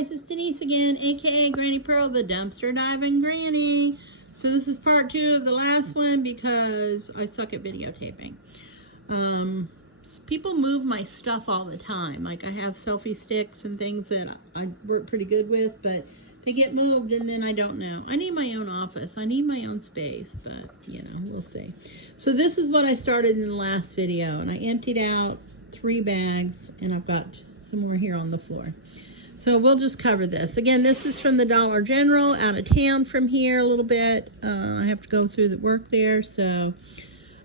guys, it's Denise again, aka Granny Pearl, the dumpster diving granny. So this is part 2 of the last one because I suck at videotaping. People move my stuff all the time. Like I have selfie sticks and things that I work pretty good with, but they get moved and then I don't know. I need my own office. I need my own space, but you know, we'll see. So this is what I started in the last video, and I emptied out 3 bags and I've got some more here on the floor. So we'll just cover this. Again, this is from the Dollar General, out of town from here a little bit. I have to go through the work there, so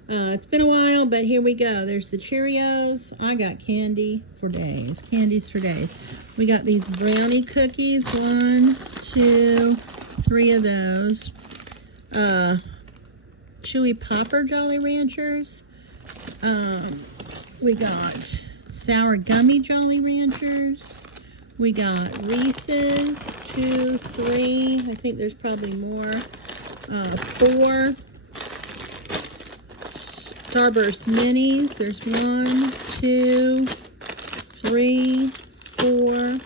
it's been a while, but here we go. There's the Cheerios. I got candy for days. Candies for days. We got these brownie cookies. 1, 2, 3 of those. Chewy Popper Jolly Ranchers. We got sour gummy Jolly Ranchers. We got Reese's, 2, 3, I think there's probably more, 4 Starburst Minis. There's 1, 2, 3, 4,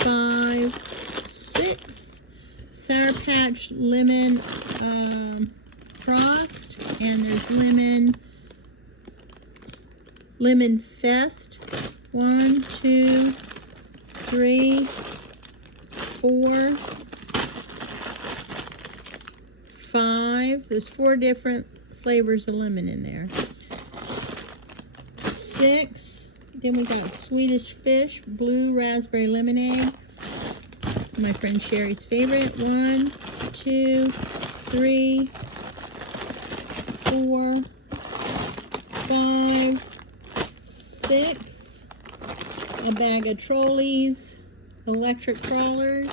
5, 6 Sour Patch Lemon Frost, and there's Lemon Fest. 1, 2, 3, 4, 5. There's 4 different flavors of lemon in there. 6. Then we got Swedish Fish Blue Raspberry Lemonade. My friend Sherry's favorite. 1, 2, 3, 4, 5, 6. A bag of Trolleys electric crawlers.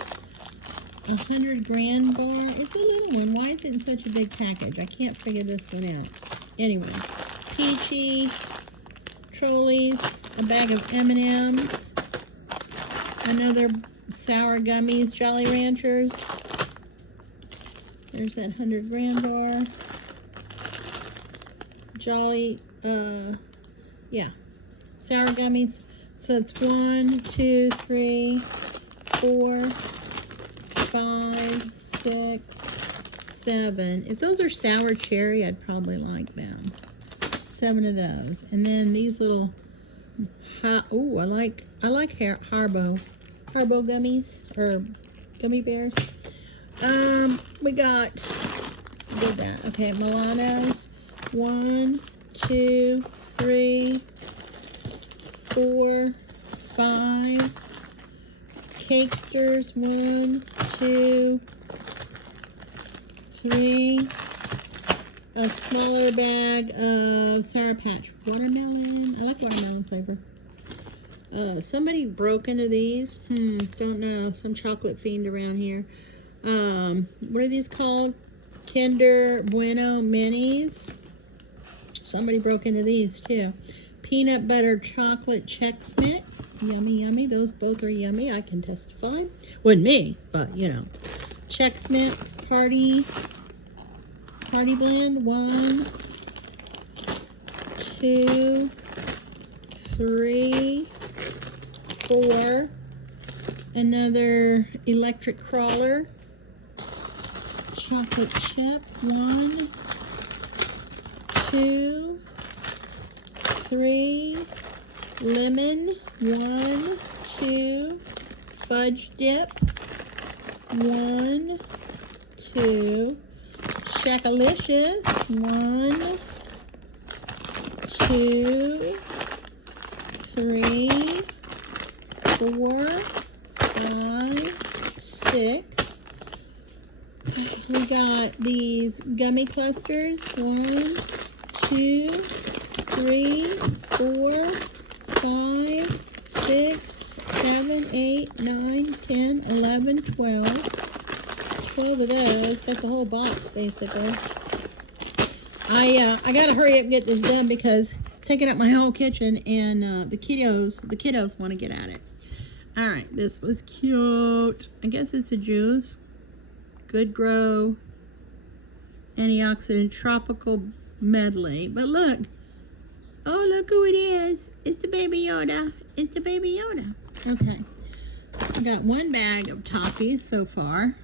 100 grand bar. It's a little one. Why is it in such a big package? I can't figure this one out. Anyway, Peachy Trolleys. A bag of M&Ms. Another sour gummies Jolly Ranchers. There's that 100 grand bar. Jolly, yeah, sour gummies. So it's 1, 2, 3, 4, 5, 6, 7. If those are sour cherry, I'd probably like them. 7 of those. And then these little, oh, I like Haribo gummies, or gummy bears. We got, did that. Okay, Milanos. 1, 2, 3, 4, 5. Cakesters. 1, 2, 3. A smaller bag of Sour Patch watermelon. I like watermelon flavor. Somebody broke into these. Don't know. Some chocolate fiend around here. What are these called? Kinder Bueno Minis. Somebody broke into these too. Peanut butter chocolate Chex Mix. Yummy, yummy. Those both are yummy. I can testify. Wasn't me, but you know. Chex Mix Party Blend. 1, 2, 3, 4. Another electric crawler. Chocolate chip. 1, 2, 3. Lemon. 1, 2. Fudge dip. 1, 2. Shackalicious. 1, 2, 3, 4, 5, 6. We got these gummy clusters. 1, 2, 3, 4, 5, 6, 7, 8, 9, 10, 11, 12. 12 of those. That's the whole box, basically. I gotta hurry up and get this done because it's taking up my whole kitchen, and the kiddos want to get at it. All right, this was cute. I guess it's a juice. Good Grow Antioxidant Tropical Medley. But look. Oh, look who it is. It's the Baby Yoda. It's the Baby Yoda. Okay. I got one bag of Takis so far.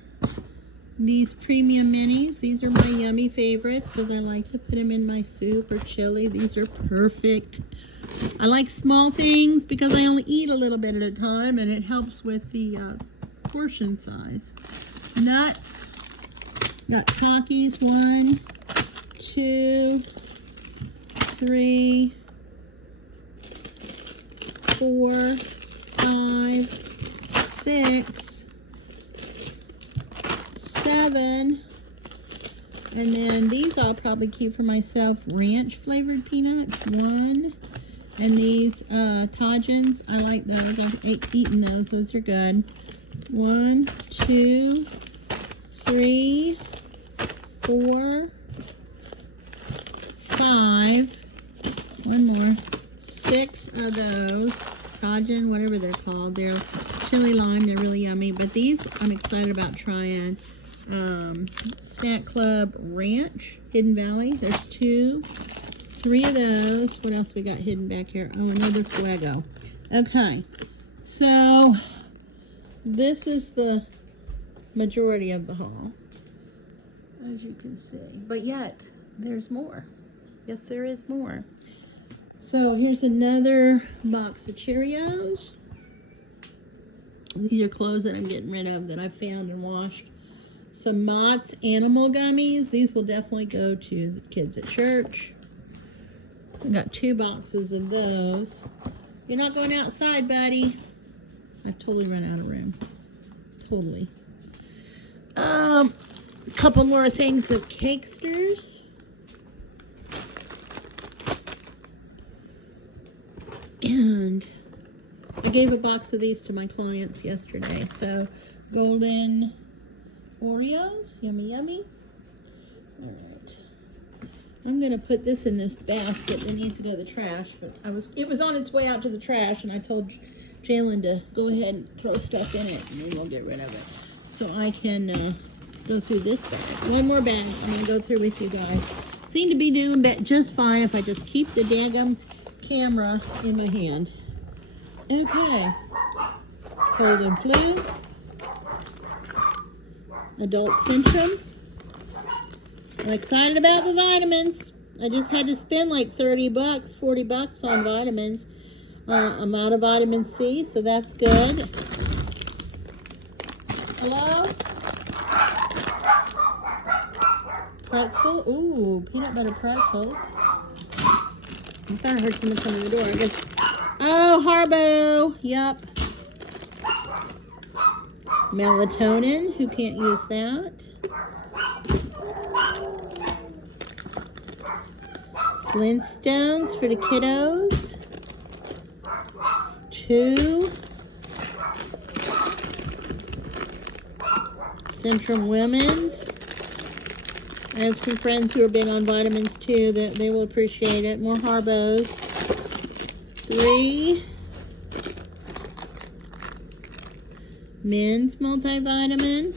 These premium minis, these are my yummy favorites because I like to put them in my soup or chili. These are perfect. I like small things because I only eat a little bit at a time, and it helps with the portion size. Nuts. Got Takis, 1, 2, 3, 4, 5, 6, 7, and then these I'll probably keep for myself. Ranch flavored peanuts, 1, and these Tajins, I like those. I've eaten those. Those are good. 1, 2, 3, 4, 5. One more. 6 of those Tajin, whatever they're called. They're chili lime. They're really yummy. But these I'm excited about trying. Snack Club Ranch, Hidden Valley. There's 2. 3 of those. What else we got hidden back here? Oh, another Fuego. Okay. So this is the majority of the haul, as you can see. But yet, there's more. Yes, there is more. So here's another box of Cheerios. These are clothes that I'm getting rid of that I found and washed. Some Mott's animal gummies. These will definitely go to the kids at church. I got 2 boxes of those. You're not going outside, buddy. I've totally run out of room. Totally. A couple more things of Cakesters. And I gave a box of these to my clients yesterday. So, golden Oreos. Yummy, yummy. All right. I'm going to put this in this basket that needs to go to the trash. But it was on its way out to the trash, and I told Jalen to go ahead and throw stuff in it, and then we'll get rid of it. So I can go through this bag. One more bag I'm going to go through with you guys. Seem to be doing just fine if I just keep the daggum camera in my hand. Okay. Cold and flu. Adult Centrum. I'm excited about the vitamins. I just had to spend like 30 bucks, 40 bucks on vitamins. I'm out of vitamin C, so that's good. Hello? Pretzel. Ooh, peanut butter pretzels. I thought I heard someone come in the door. I guess. Oh, Harbo. Yup. Melatonin. Who can't use that? Flintstones for the kiddos. 2. Centrum Women's. I have some friends who are big on vitamins too, that they will appreciate it. More Harbos. 3. Men's multivitamin.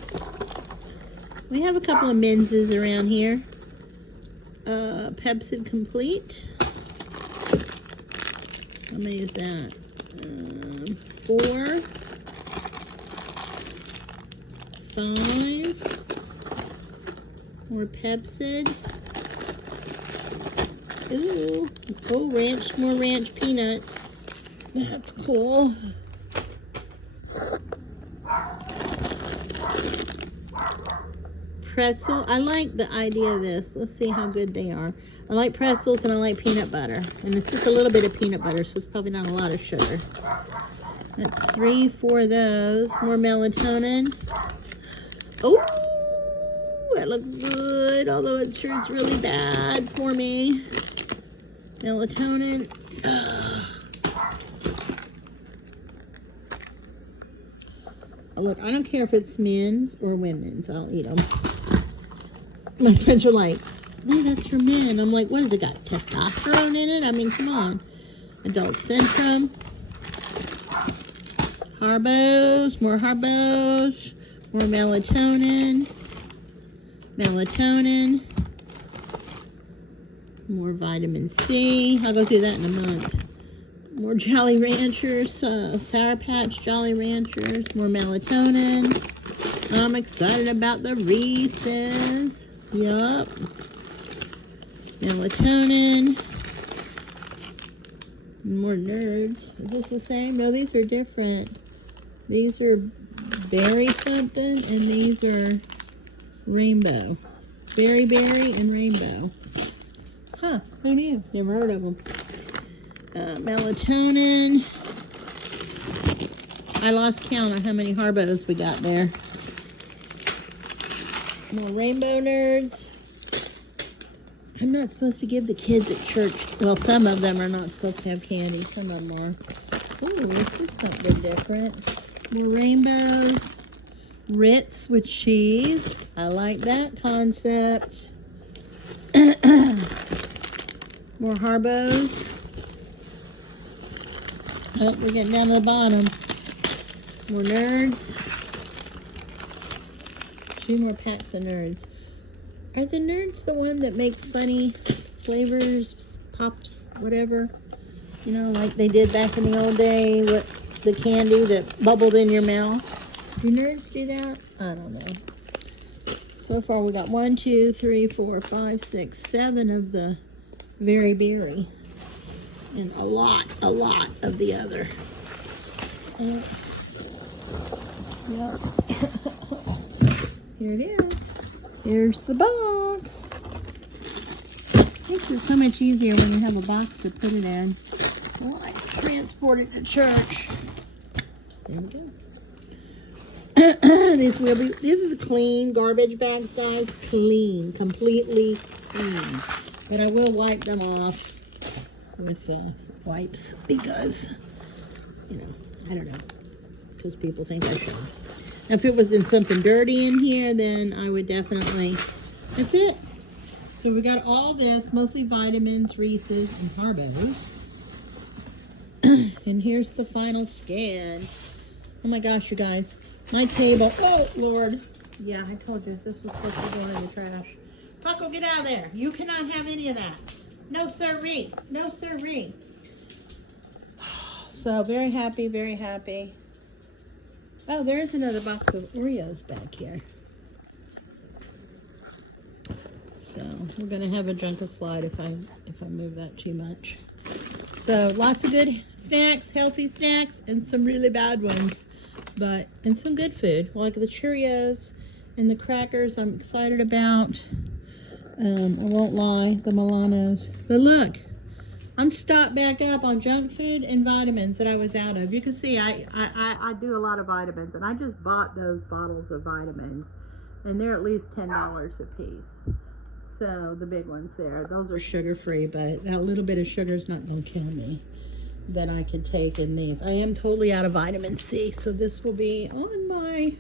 We have a couple of men's around here. Pepsid Complete. How many is that? 4. 5. More Pepsid. Ooh. Oh, more ranch peanuts. That's cool. Pretzel. I like the idea of this. Let's see how good they are. I like pretzels and I like peanut butter. And it's just a little bit of peanut butter, so it's probably not a lot of sugar. That's 3, 4 of those. More melatonin. Oh, that looks good. Although it sure is really bad for me. Melatonin. Oh, look, I don't care if it's men's or women's. I'll eat them. My friends are like, no, that's for men. I'm like, what has it got? Testosterone in it? I mean, come on. Adult Centrum. Harbos. More Harbos. More melatonin. Melatonin. More vitamin C. I'll go through that in a month. More Jolly Ranchers, Sour Patch Jolly Ranchers, more melatonin. I'm excited about the Reese's. Yup. Melatonin. More Nerds. Is this the same? No, these are different. These are berry something, and these are rainbow. Berry and rainbow. Huh, who knew? Never heard of them. Melatonin. I lost count on how many Harbos we got there. More Rainbow Nerds. I'm not supposed to give the kids at church. Well, some of them are not supposed to have candy. Some of them are. Ooh, this is something different. More rainbows. Ritz with cheese. I like that concept. More Harbos. Oh, we're getting down to the bottom. More Nerds. 2 more packs of Nerds. Are the Nerds the one that make funny flavors, pops, whatever? You know, like they did back in the old day with the candy that bubbled in your mouth. Do Nerds do that? I don't know. So far we got 1, 2, 3, 4, 5, 6, 7 of the Very Berry. And a lot of the other. Yep. Here it is. Here's the box. Makes it so much easier when you have a box to put it in. Well, I transport it to church. There we go. This is clean garbage bags, guys. Clean, completely clean. But I will wipe them off with wipes because, you know, I don't know, because people think I should. Now, if it was in something dirty in here, then I would definitely, that's it. So we got all this, mostly vitamins, Reese's, and Harbos. And here's the final scan. Oh my gosh, you guys. My table, oh Lord. Yeah, I told you this was supposed to go in the trash. Paco, get out of there. You cannot have any of that. No sirree. No sirree. So very happy, very happy. Oh, there's another box of Oreos back here. So we're gonna have a Junka slide if I move that too much. So lots of good snacks, healthy snacks, and some really bad ones. And some good food, like the Cheerios and the crackers I'm excited about. I won't lie, the Milanos. But look, I'm stocked back up on junk food and vitamins that I was out of. You can see I do a lot of vitamins, and I just bought those bottles of vitamins, and they're at least $10 a piece. So the big ones there, those are sugar-free, but that little bit of sugar is not going to kill me that I can take in these. I am totally out of vitamin C, so this will be on my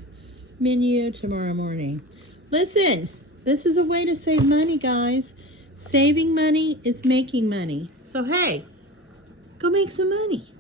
menu tomorrow morning. Listen, this is a way to save money, guys. Saving money is making money. So hey, go make some money.